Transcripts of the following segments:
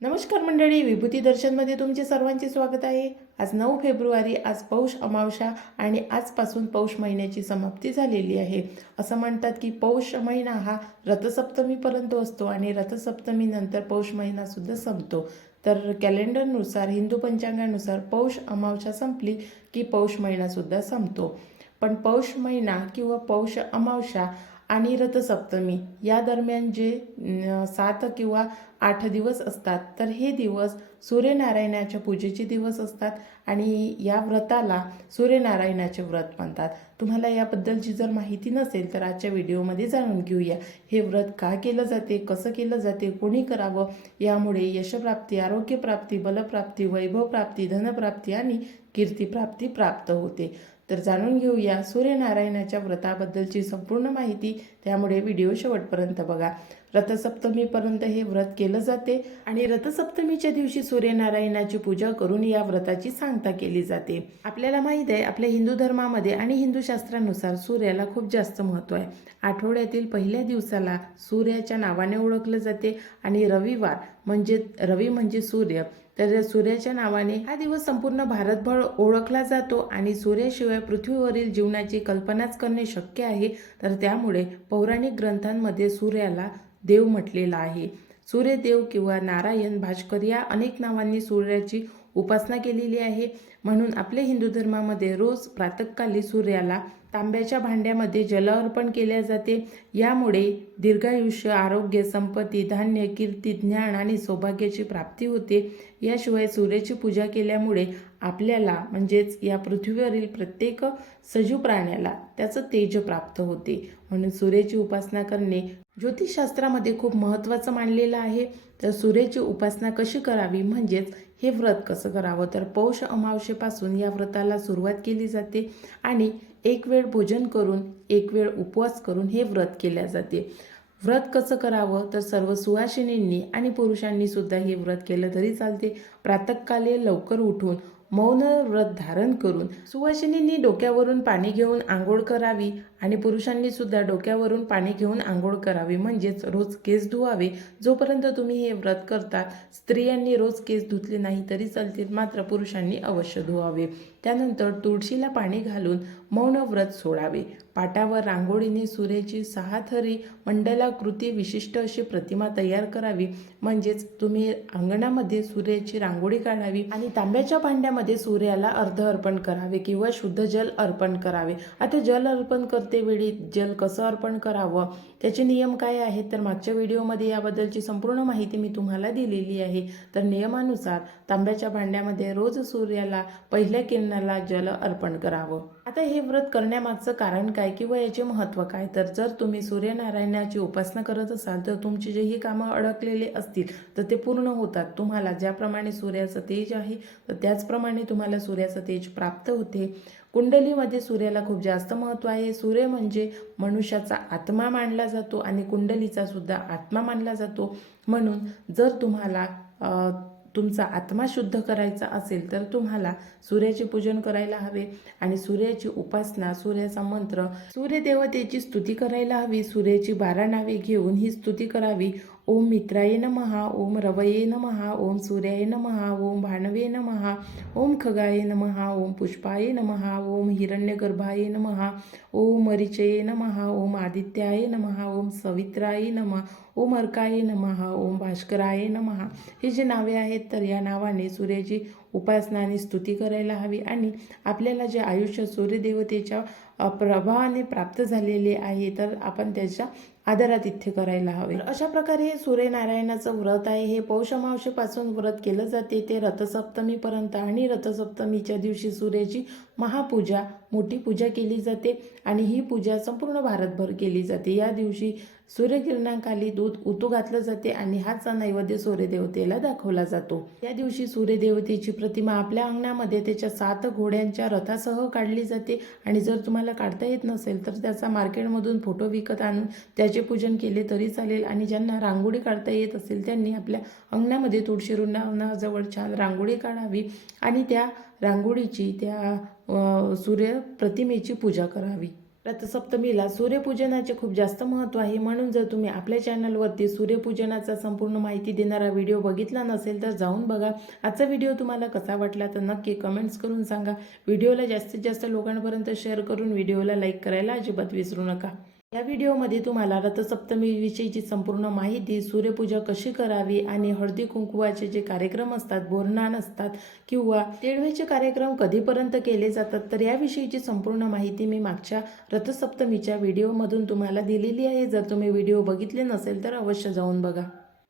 नमस्कार मंडळी विभूती दर्शनमध्ये तुमचे सर्वांचे स्वागत आहे. आज नऊ फेब्रुवारी आज पौष अमावशा आणि आजपासून पौष महिन्याची समाप्ती झालेली आहे. असं म्हणतात की पौष महिना हा रथसप्तमीपर्यंत असतो आणि रथसप्तमीनंतर पौष महिनासुद्धा संपतो. तर कॅलेंडरनुसार हिंदू पंचांगानुसार पौष अमावशा संपली की पौष महिनासुद्धा संपतो. पण पौष महिना किंवा पौष अमावशा आणि रथसप्तमी. या दरम्यान जे सात किंवा आठ दिवस असतात तर हे दिवस सूर्यनारायणाच्या पूजेचे दिवस असतात आणि या व्रताला सूर्यनारायणाचे व्रत म्हणतात. तुम्हाला याबद्दलची जर माहिती नसेल तर आजच्या व्हिडिओमध्ये जाणून घेऊया. हे व्रत का केलं जाते कसं केलं जाते कोणी करावं यामुळे यशप्राप्ती आरोग्यप्राप्ती बलप्राप्ती वैभवप्राप्ती धनप्राप्ती आणि कीर्तीप्राप्ती प्राप्त होते. तर जाणून घेऊया सूर्यनारायणाच्या व्रताबद्दलची संपूर्ण माहिती त्यामुळे व्हिडिओ शेवटपर्यंत बघा. रथसप्तमीपर्यंत हे व्रत केलं जाते आणि रथसप्तमीच्या दिवशी सूर्यनारायणाची पूजा करून या व्रताची सांगता केली जाते. आपल्याला माहीत आहे आपल्या हिंदू धर्मामध्ये आणि हिंदू शास्त्रानुसार सूर्याला खूप जास्त महत्त्व आहे. आठवड्यातील पहिल्या दिवसाला सूर्याच्या नावाने ओळखलं जाते आणि रविवार म्हणजे रवी म्हणजे सूर्य. तर सूर्याच्या नावाने हा दिवस संपूर्ण भारतभर ओळखला जातो आणि सूर्याशिवाय पृथ्वीवरील जीवनाची कल्पनाच करणे शक्य आहे. तर त्यामुळे पौराणिक ग्रंथांमध्ये सूर्याला देव म्हटलेला आहे. सूर्यदेव किंवा नारायण भास्कर या अनेक नावांनी सूर्याची उपासना केलेली आहे. म्हणून आपल्या हिंदू धर्मामध्ये रोज प्रातःकाली सूर्याला तांब्याच्या भांड्यामध्ये जल केल्या केले जाते. यामुळे दीर्घायुष्य आरोग्य संपत्ती धान्य कीर्ती ज्ञान आणि सौभाग्याची प्राप्ती होते. याशिवाय सूर्याची पूजा केल्यामुळे आपल्याला म्हणजेच या पृथ्वीवरील प्रत्येक सजीव प्राण्याला त्याचं तेज प्राप्त होते. म्हणून सूर्याची उपासना करणे ज्योतिषशास्त्रामध्ये खूप महत्त्वाचं मानलेलं आहे. तर सूर्याची उपासना कशी करावी? म्हणजेच हे व्रत कसं करावं? तर पौष अमावशेपासून या व्रताला सुरुवात केली जाते. आणि एक वेळ भोजन करून एक वेळ उपवास करून हे व्रत केल्या जाते. व्रत कसं करावं? तर सर्व सुवासिनींनी आणि पुरुषांनी सुद्धा हे व्रत केलं तरी चालते. प्रातःकाले लवकर उठून मौन व्रत धारण करून सुवासिनींनी डोक्यावरून पाणी घेऊन आंघोळ करावी. आणि पुरुषांनी सुद्धा डोक्यावरून पाणी घेऊन आंघोळ करावी. म्हणजेच रोज केस धुवावे. जोपर्यंत तुम्ही हे व्रत करता स्त्रियांनी रोज केस धुतले नाही तरी चालतील. मात्र पुरुषांनी अवश्य धुवावे. त्यानंतर तुळशीला पाणी घालून मौन व्रत सोडावे. पाटावर रांगोळीने सूर्याची सहा थरी मंडलाकृती विशिष्ट अशी प्रतिमा तयार करावी. म्हणजेच तुम्ही अंगणामध्ये सूर्याची रांगोळी काढावी आणि तांब्याच्या भांड्यामध्ये सूर्याला अर्ध अर्पण करावे किंवा शुद्ध जल अर्पण करावे. आता जल अर्पण कर वेळी जल कसं अर्पण करावं त्याचे नियम काय आहेत? तर मागच्या व्हिडिओमध्ये याबद्दलची संपूर्ण माहिती मी तुम्हाला दिलेली आहे. तर नियमानुसार तांब्याच्या भांड्यामध्ये रोज सूर्याला पहिल्या किरणाला जल अर्पण करावं. आता हे व्रत करण्यामागचं कारण काय किंवा याचे महत्त्व काय? तर जर तुम्ही सूर्यनारायणाची उपासना करत असाल तर तुमची जे ही कामं अडकलेले असतील तर ते पूर्ण होतात. तुम्हाला ज्याप्रमाणे सूर्याचं तेज आहे तर त्याचप्रमाणे तुम्हाला सूर्याचं तेज प्राप्त होते. कुंडलीमध्ये सूर्याला खूप जास्त महत्त्व आहे. सूर्य म्हणजे मनुष्याचा आत्मा मानला जातो आणि कुंडलीचा सुद्धा आत्मा मानला जातो. म्हणून जर तुम्हाला तुमचा आत्मा शुद्ध करायचा असेल तर तुम्हाला सूर्याचे पूजन करायला हवे आणि सूर्याची उपासना सूर्याचा मंत्र सूर्यदेवतेची स्तुती करायला हवी सूर्याची बारा नावे घेऊन ही स्तुती करावी ओम मित्राय नमहा ओम रवये नमहा ओम सूर्याय नमहा ओम भानवे नमहा ओम खगाय नमहा ओम पुष्पाय नमहा ओम हिरण्यगर्भाय नमहा ओम मरिचये नमहा ओम आदित्याय नमहा ओम सवित्राय नमः ओम अर्काय नमहा ओम भास्कराय नमहा हे जे नावे आहेत तर या नावाने सूर्याची उपासना आणि स्तुती करायला हवी. आणि आपल्याला जे आयुष्य सूर्यदेवतेच्या प्रभावाने प्राप्त झालेले आहे तर आपण त्याच्या आदरातिथ्य करायला हवे. अशा प्रकारे हे सूर्यनारायणाचं व्रत आहे. हे पौष व्रत केलं जाते. ते रथसप्तमीपर्यंत आणि रथसप्तमीच्या दिवशी सूर्याची महापूजा मोठी पूजा केली जाते आणि ही पूजा संपूर्ण भारतभर केली जाते. या दिवशी सूर्यकिरणाखाली दूध उतू घातलं जाते आणि हाचा नैवेद्य सूर्यदेवतेला दाखवला जातो. या दिवशी सूर्यदेवतेची प्रतिमा आपल्या अंगणामध्ये त्याच्या सात घोड्यांच्या रथासह काढली जाते आणि जर तुम्हाला काढता येत नसेल तर त्याचा मार्केटमधून फोटो विकत आणून त्याचे पूजन केले तरी चालेल आणि ज्यांना रांगोळी काढता येत असेल त्यांनी आपल्या अंगणामध्ये तुळशी वृंदावनाजवळ छान रांगोळी काढावी आणि त्या रांगोळीची त्या सूर्य प्रतिमेची पूजा करावी. रथसप्तमीला सूर्यपूजनाचे खूप जास्त महत्त्व आहे. म्हणून जर तुम्ही आपल्या चॅनलवरती सूर्यपूजनाचा संपूर्ण माहिती देणारा व्हिडिओ बघितला नसेल तर जाऊन बघा. आजचा व्हिडिओ तुम्हाला कसा वाटला तर नक्की कमेंट्स करून सांगा. व्हिडिओला जास्तीत जास्त लोकांपर्यंत शेअर करून व्हिडिओला लाईक करायला अजिबात विसरू नका. या व्हिडिओमध्ये तुम्हाला रथसप्तमीविषयीची संपूर्ण माहिती सूर्यपूजा कशी करावी आणि हळदी कुंकुवाचे जे कार्यक्रम असतात बोरनान असतात किंवा तेळवेचे कार्यक्रम कधीपर्यंत केले जातात तर याविषयीची संपूर्ण माहिती मी मागच्या रथसप्तमीच्या व्हिडिओमधून तुम्हाला दिलेली आहे. जर तुम्ही व्हिडिओ बघितले नसेल तर अवश्य जाऊन बघा.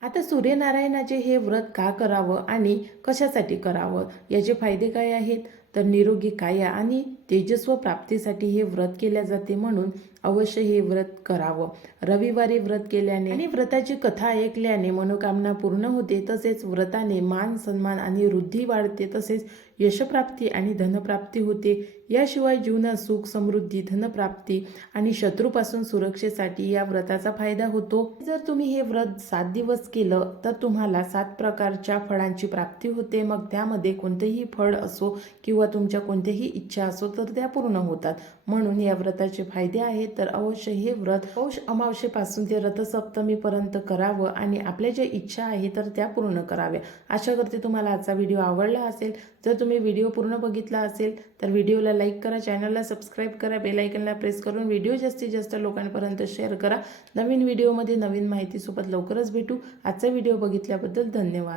आता सूर्यनारायणाचे हे व्रत का करावं आणि कशासाठी करावं? याचे फायदे काय आहेत? तर निरोगी काया आणि तेजस्व प्राप्तीसाठी हे व्रत केल्या जाते म्हणून अवश्य हे व्रत करावं. रविवारी व्रत केल्याने आणि व्रताची कथा ऐकल्याने मनोकामना पूर्ण होते तसेच व्रताने मान सन्मान आणि वृद्धी वाढते तसेच यशप्राप्ती आणि धनप्राप्ती होते. याशिवाय जीवनात सुख समृद्धी धनप्राप्ती आणि शत्रूपासून सुरक्षेसाठी या व्रताचा फायदा होतो. जर तुम्ही हे व्रत सात दिवस केलं तर तुम्हाला सात प्रकारच्या फळांची प्राप्ती होते. मग त्यामध्ये कोणतेही फळ असो किंवा तुमच्या कोणत्याही इच्छा असो तर त्या पूर्ण होतात. म्हणून या व्रताचे फायदे आहेत. तर अवश्य हे व्रत पौष अमावशेपासून ते रथसप्तमीपर्यंत करावं आणि आपल्या ज्या इच्छा आहे तर त्या पूर्ण कराव्या. आशा करते तुम्हाला आजचा व्हिडिओ आवडला असेल. जर तुम्ही व्हिडिओ पूर्ण बघितला असेल तर व्हिडिओला लाईक करा चॅनलला सबस्क्राईब करा बेलायकनला प्रेस करून व्हिडिओ जास्तीत जास्त लोकांपर्यंत शेअर करा. नवीन व्हिडिओमध्ये नवीन माहितीसोबत लवकरच भेटू. आजचा व्हिडिओ बघितल्याबद्दल धन्यवाद.